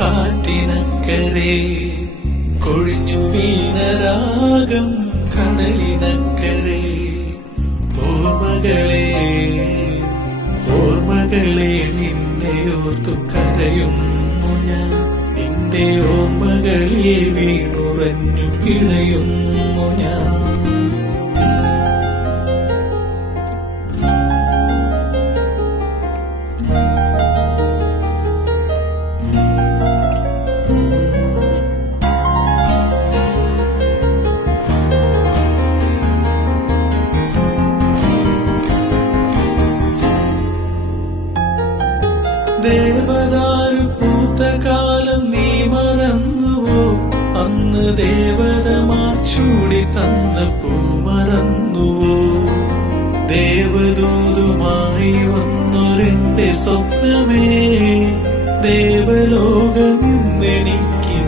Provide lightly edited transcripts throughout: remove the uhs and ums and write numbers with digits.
കാറ്റിനക്കരെ കൊഴിഞ്ഞു വീണരാഗം കടലിനക്കരെ ഓർമ്മകളെ ഓർമ്മകളെ നിന്നെയോർത്തു കരയുന്നു ഞാൻ നിന്റെ ഓർമ്മകളിൽ വീണുറഞ്ഞു പിഴയുന്നു ഞാൻ ദേവദാരു പൂത്ത കാലം നീ മറന്നുവോ അന്ന് ദേവതമാർ ചൂടി തന്ന പൂ മറന്നുവോ ദേവദൂതുമായി വന്നൊരെന്റെ സ്വപ്നമേ ദേവലോകമിന്നെനിക്ക്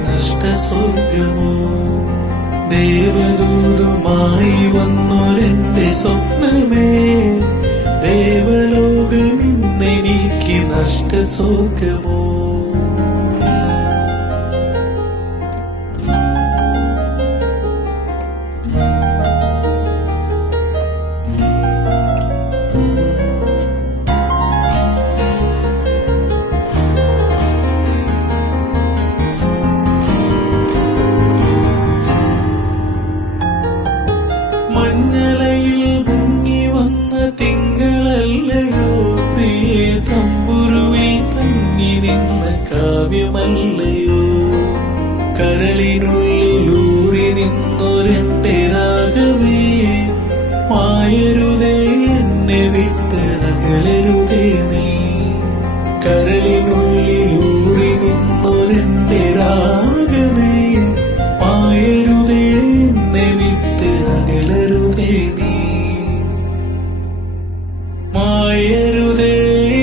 നഷ്ടസ്വർഗമോ ദേവദൂതുമായി വന്നൊരെന്റെ സ്വപ്നമേ ദേവലോകമിന്നെനിക്ക് നഷ്ടസ്വർഗമോ മഞ്ഞലയിൽ മുങ്ങി വന്ന തിങ്കളല്ലയോ പ്രിയേ തമ്പുരുവിൽ തങ്ങി നിന്ന കാവ്യമല്ലയോ കരളിനുള്ളിലൂറി നിന്നൊരെന്റെ രാഗമേ മായരുതേ എന്നെ വിട്ട് അകലരുതേ നീ കരളിനുള്ളിലൂറി നിന്നൊരെന്റെ രാഗമേ മായരുതേ എന്നെ വിട്ട് അകലരുതേ നീ മായരുതേ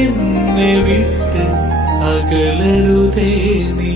എന്നെ വിട്ട് അകലരുതേ നീ